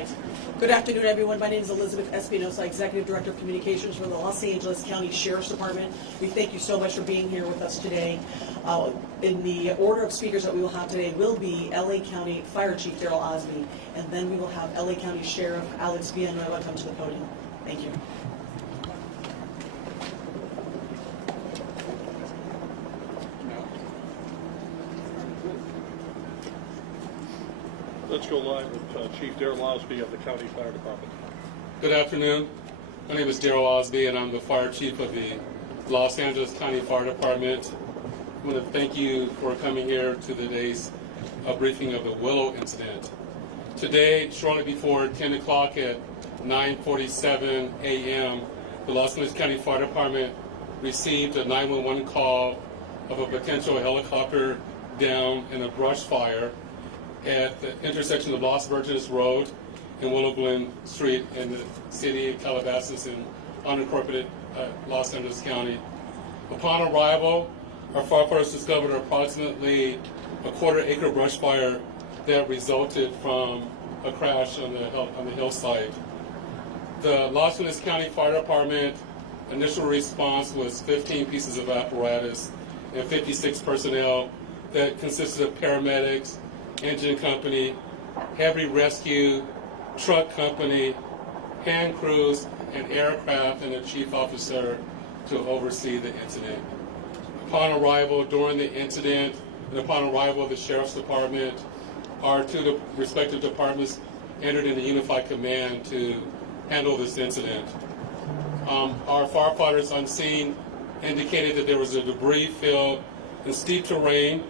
right. Good afternoon, everyone. My name is Elizabeth Espinosa, Executive Director of Communications for the Los Angeles County Sheriff's Department. We thank you so much for being here with us today. In the order of speakers that we will have today will be LA County Fire Chief Daryl Osby, and then we will have LA County Sheriff Alex Villanueva come to the podium. Thank you. Let's go live with Chief Daryl Osby of the County Fire Department. Good afternoon. My name is Daryl Osby, and I'm the Fire Chief of the Los Angeles County Fire Department. I want to thank you for coming here to today's briefing of the Willow incident. Today, shortly before 10 o'clock at 9:47 a.m., the Los Angeles County Fire Department received a 911 call of a potential helicopter down in a brush fire at the intersection of Los Virgenes Road and Willow Glen Street in the city of Calabasas in unincorporated Los Angeles County. Upon arrival, our firefighters discovered approximately a quarter-acre brush fire that resulted from a crash on the hillside. The Los Angeles County Fire Department initial response was 15 pieces of apparatus and 56 personnel that consisted of paramedics, engine company, heavy rescue, truck company, hand crews, and aircraft, and a chief officer to oversee the incident. Upon arrival, during the incident, and upon arrival of the Sheriff's Department, our two respective departments entered into unified command to handle this incident. Our firefighters on scene indicated that there was a debris field in steep terrain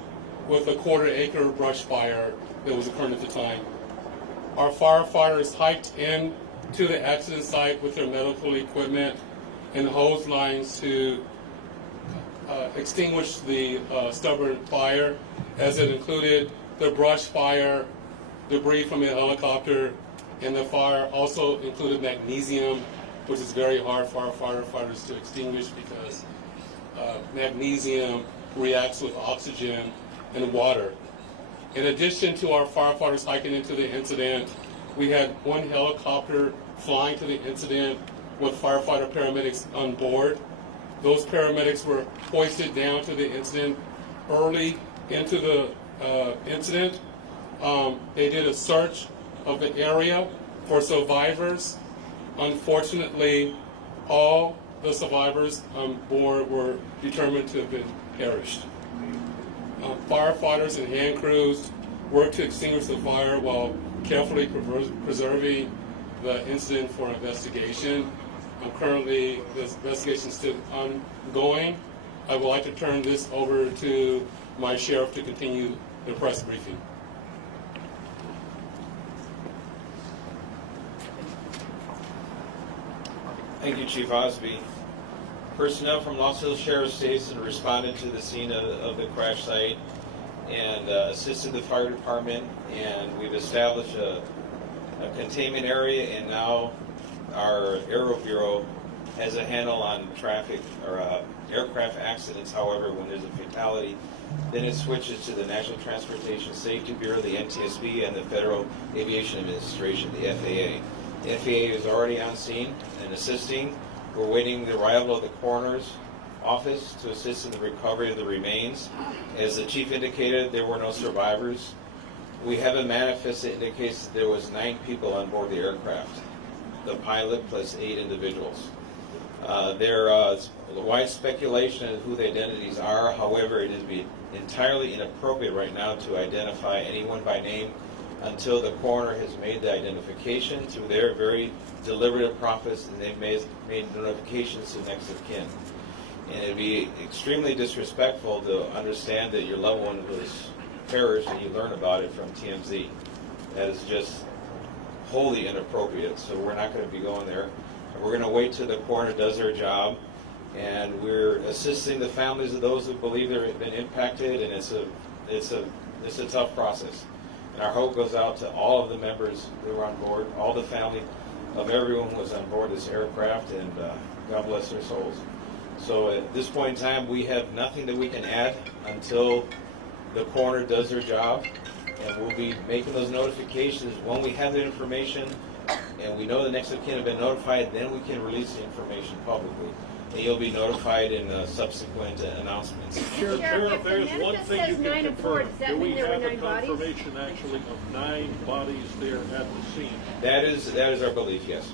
with a quarter-acre brush fire that was occurring at the time. Our firefighters hiked in to the accident site with their medical equipment and hose lines to extinguish the stubborn fire, as it included the brush fire, debris from a helicopter, and the fire also included magnesium, which is very hard for our firefighters to extinguish because magnesium reacts with oxygen and water. In addition to our firefighters hiking into the incident, we had one helicopter flying to the incident with firefighter paramedics on board. Those paramedics were hoisted down to the incident early into the incident. They did a search of the area for survivors. Unfortunately, all the survivors on board were determined to have been perished. Firefighters and hand crews worked to extinguish the fire while carefully preserving the incident for investigation. Currently, this investigation is still ongoing. I would like to turn this over to my sheriff to continue the press briefing. Thank you, Chief Osby. Personnel from Los Angeles Sheriff's Station responded to the scene of the crash site and assisted the fire department, and we've established a containment area, and now our Aero Bureau has a handle on traffic or aircraft accidents. However, when there's a fatality, then it switches to the National Transportation Safety Bureau, the NTSB, and the Federal Aviation Administration, the FAA. The FAA is already on scene and assisting. We're waiting the arrival of the coroner's office to assist in the recovery of the remains. As the chief indicated, there were no survivors. We have a manifest that indicates that there was 9 people on board the aircraft, the pilot plus 8 individuals. There is wide speculation of who the identities are. However, it is entirely inappropriate right now to identify anyone by name until the coroner has made the identification through their very deliberative process, and they've made notifications to next of kin. And it'd be extremely disrespectful to understand that your loved one was perished and you learn about it from TMZ. That is just wholly inappropriate, so we're not going to be going there. We're going to wait till the coroner does their job, and we're assisting the families of those who believe they've been impacted, and it's a tough process. And our hope goes out to all of the members who were on board, all the family of everyone who was on board this aircraft, and God bless their souls. So at this point in time, we have nothing that we can add until the coroner does their job. and we'll be making those notifications when we have the information and we know the next of kin have been notified, then we can release the information publicly. And you'll be notified in subsequent announcements. Sheriff, there's if the one manifest thing you says can 9 and 4, confirm. does that Do we mean there were have a 9 bodies? confirmation actually of 9 bodies there at the scene? That is our belief, yes.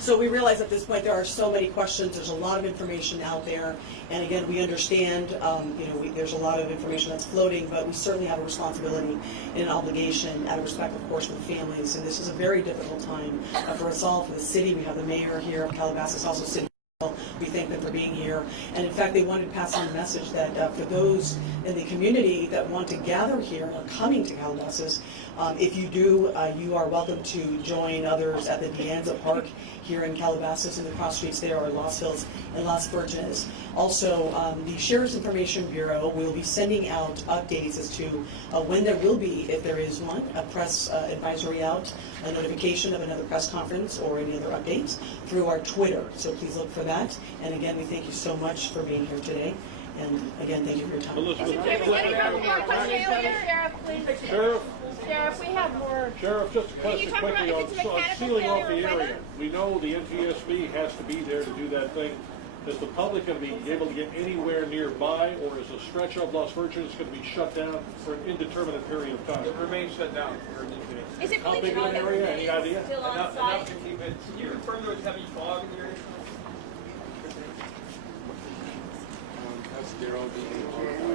So we realize at this point there are so many questions. There's a lot of information out there, and again, we understand. There's a lot of information that's floating, but we certainly have a responsibility and an obligation, out of respect, of course, for the families. And this is a very difficult time for us all, for the city. We have the mayor here of Calabasas, also city. We thank them for being here, and in fact, they wanted to pass on the message that for those in the community that want to gather here or coming to Calabasas, if you do, you are welcome to join others at the Dianza Park here in Calabasas, in the cross streets there, or Los Hills and Las Virgenes. Also, the Sheriff's Information Bureau will be sending out updates as to when there will be, if there is one, a press advisory out, a notification of another press conference or any other updates through our Twitter. So please look for that. And again, we thank you so much for being here today. And again, thank you for your time. Elizabeth, Sheriff, please. Sheriff, we have more. Sheriff, just a Can question you talk quickly about on if it's a mechanical sealing off the failure or area. weather? We know the NTSB has to be there to do that thing. Is the public going to be able to get anywhere nearby, or is the stretch of Las Virgenes going to be shut down for an indeterminate period of time? It remains shut down for an infinite. Is it How really big of an area? Any idea? Still on Enough site? to keep it. Can you confirm there was heavy fog in the area? That's Daryl being